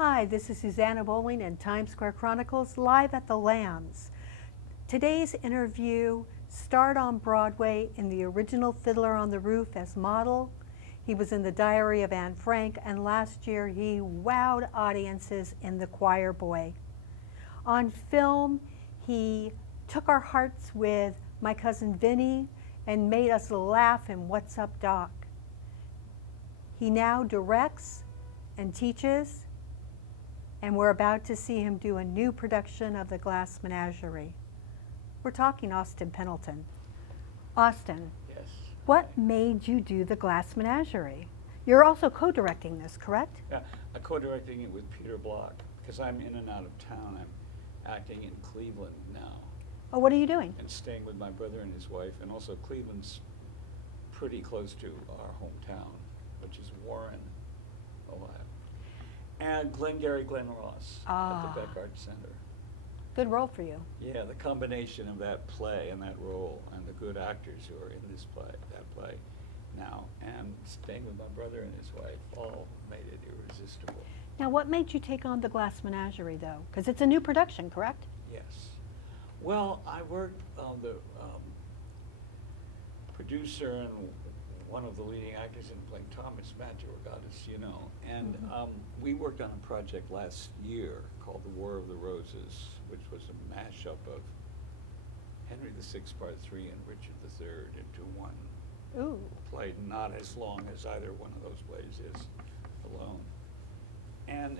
Hi, this is Susanna Bowling in Times Square Chronicles, live at the Lambs. Today's interview starred on Broadway in the original Fiddler on the Roof as model. He was in The Diary of Anne Frank, and last year he wowed audiences in The Choir Boy. On film, he took our hearts with My Cousin Vinny and made us laugh in What's Up, Doc? He now directs and teaches, and we're about to see him do a new production of The Glass Menagerie. We're talking Austin Pendleton. Austin, Yes. what made you do The Glass Menagerie? You're also co-directing this, correct? Yeah, I'm co-directing it with Peter Block because I'm in and out of town. I'm acting in Cleveland now Oh, what are you doing? and staying with my brother and his wife. And also Cleveland's pretty close to our hometown, which is Warren, Ohio. And Glengarry Glen Ross at the Beck Arts Center. Good role for you. Yeah, the combination of that play and that role and the good actors who are in this play, that play now, and staying with my brother and his wife all made it irresistible. Now, what made you take on The Glass Menagerie, though? Because it's a new production, correct? Yes. Well, I worked on the producer and one of the leading actors in playing Thomas Madrigal, you know, and we worked on a project last year called The War of the Roses, which was a mashup of Henry VI Part 3 and Richard III into one Ooh. play, not as long as either one of those plays is alone. And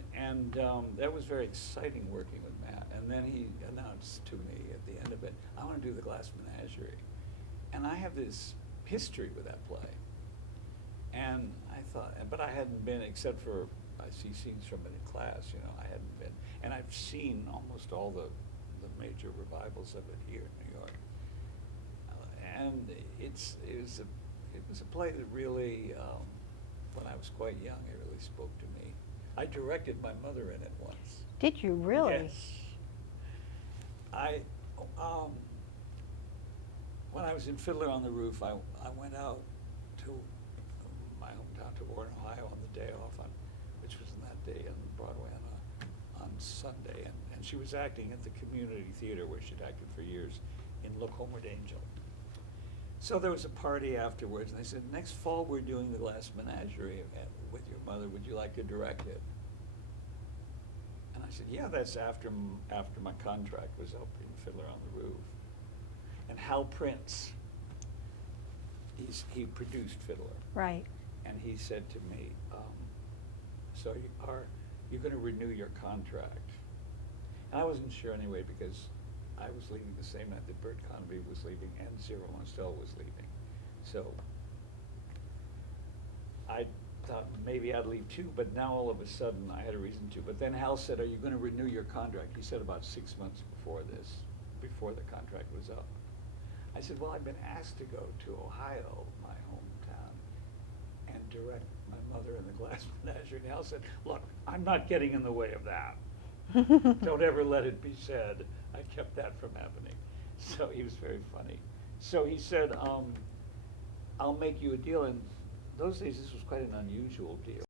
that was very exciting working with Matt. And then he announced to me at the end of it, I want to do The Glass Menagerie. And I have this history with that play. And I thought, but I hadn't been, except for, I see scenes from it in class, you know, I hadn't been. And I've seen almost all the major revivals of it here in New York. And it was a play that really, when I was quite young, it really spoke to me. I directed my mother in it once. Did you really? Yes. When I was in Fiddler on the Roof, I went out to my hometown, to Warren, Ohio, on the day off, which was on that day on Broadway on Sunday, and she was acting at the community theater where she'd acted for years in Look Homeward Angel. So there was a party afterwards, and they said, next fall we're doing The Glass Menagerie with your mother. Would you like to direct it? And I said, yeah, that's after my contract was up in Fiddler on the Roof. And Hal Prince, he produced Fiddler. Right. And he said to me, so you're going to renew your contract? And I wasn't sure anyway, because I was leaving the same night that Bert Convy was leaving and Zero Mostel was leaving. So I thought maybe I'd leave too, but now all of a sudden I had a reason to. But then Hal said, are you going to renew your contract? He said about 6 months before the contract was up. I said, well, I've been asked to go to Ohio, my hometown, and direct my mother in The Glass Menagerie. And Hal said, look, I'm not getting in the way of that. Don't ever let it be said. I kept that from happening. So he was very funny. So he said, I'll make you a deal. And those days, this was quite an unusual deal.